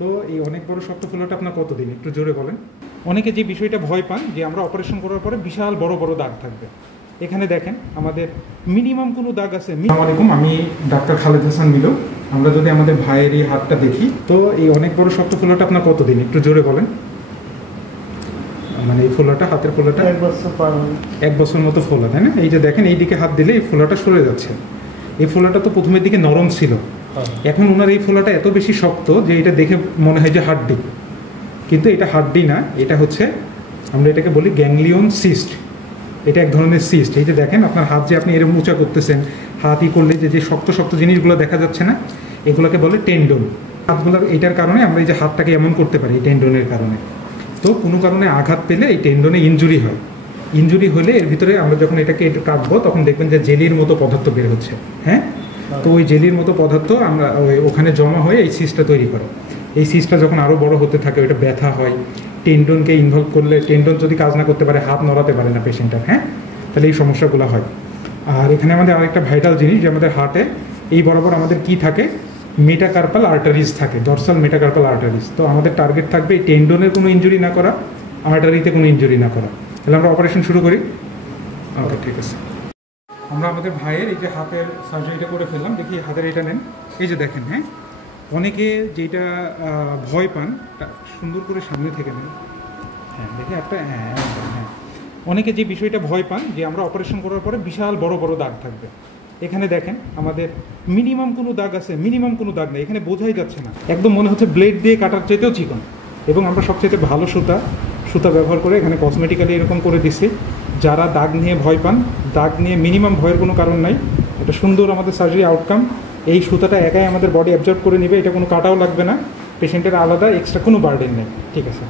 তো এই অনেক বড় শক্ত ফোলাটা আপনার কতদিন একটু জোরে বলেন। অনেকে যে বিষয়টা ভয় পান যে আমরা অপারেশন করার পরে বিশাল বড় বড় দাগ থাকবে, এখানে দেখেন আমাদের মিনিমাম কোনো দাগ আছে। আসসালামু আলাইকুম, আমি ডাক্তার খালেদ হাসান মিলু। আমরা যদি আমাদের ভাইয়ের এই হাতটা দেখি, তো এই অনেক বড় শক্ত ফোলাটা আপনার কতদিন একটু জোরে বলেন। মানে এই ফোলাটা, হাতের ফোলাটা 1 বছর পর। 1 বছর মতো ফোলা, তাই না? এই যে দেখেন, এই দিকে হাত দিলে এই ফোলাটা সরে যাচ্ছে। এই ফোলাটা তো প্রথমের দিকে নরম ছিল, এখন ওনার এই ফোলাটা এত বেশি শক্ত যে এটা দেখে মনে হয় যে হাড্ডি, কিন্তু এটা হাড্ডি না, এটা হচ্ছে আমরা এটাকে বলি গ্যাংলিয়ন সিস্ট। এটা এক ধরনের সিস্ট। এই যে দেখেন আপনার হাত যে আপনি এরকম উঁচা করতেছেন, হাত করলে যে শক্ত শক্ত জিনিসগুলো দেখা যাচ্ছে না, এগুলোকে বলে টেন্ডন। হাতগুলো এটার কারণে আমরা এই যে হাতটাকে এমন করতে পারি, এই টেন্ডনের কারণে। তো কোনো কারণে আঘাত পেলে এই টেন্ডনে ইনজুরি হয়। ইনজুরি হলে এর ভিতরে আমরা যখন এটাকে একটু কাটবো, তখন দেখবেন যে জেলির মতো পদার্থ বের হচ্ছে। হ্যাঁ, তো ওই জেলির মতো পদার্থ আমরা ওখানে জমা হয়ে এই সিস্টটা তৈরি করে। এই সিস্টটা যখন আরও বড় হতে থাকে, ওইটা ব্যথা হয়। টেন্ডনকে ইনভলভ করলে, টেন্ডন যদি কাজ না করতে পারে, হাত নড়াতে পারে না পেশেন্টের, হ্যাঁ, তাহলে এই সমস্যাগুলো হয়। আর এখানে আমাদের আরেকটা ভাইটাল জিনিস, যে আমাদের হার্টে এই বরাবর আমাদের কি থাকে, মেটাকার্পাল আর্টারিজ থাকে, ডরসাল মেটাকার্পাল আর্টারিজ। তো আমাদের টার্গেট থাকবে এই টেন্ডনের কোনো ইনজুরি না করা, আর্টারিতে কোনো ইনজুরি না করা। তাহলে আমরা অপারেশন শুরু করি। ওকে, ঠিক আছে। আমরা আমাদের ভাইয়ের এই যে হাতের সার্জারিটা করে ফেললাম। দেখি হাতের এটা নেন। এই যে দেখেন, হ্যাঁ, অনেকে যেটা ভয় পান, সুন্দর করে সামনে থেকে নেন। হ্যাঁ, দেখে একটা, হ্যাঁ একদম, হ্যাঁ। অনেকে যে বিষয়টা ভয় পান যে আমরা অপারেশন করার পরে বিশাল বড় বড় দাগ থাকবে, এখানে দেখেন আমাদের মিনিমাম কোনো দাগ আছে, মিনিমাম কোনো দাগ নেই। এখানে বোঝাই যাচ্ছে না, একদম মনে হচ্ছে ব্লেড দিয়ে কাটার চাইতেও চিকন। এবং আমরা সবচেয়ে ভালো সুতা ব্যবহার করে এখানে কসমেটিক্যালি এরকম করে দিচ্ছি। যারা দাগ নিয়ে ভয় পান, দাগ নিয়ে মিনিমাম ভয়ের কোনো কারণ নাই। এটা সুন্দর আমাদের সার্জারি আউটকাম। এই সুতাটা একাই আমাদের বডি অ্যাবজর্ব করে নেবে, এটা কোনো কাটাও লাগবে না, পেশেন্টের আলাদা এক্সট্রা কোনো বার্ডেন নেই। ঠিক আছে।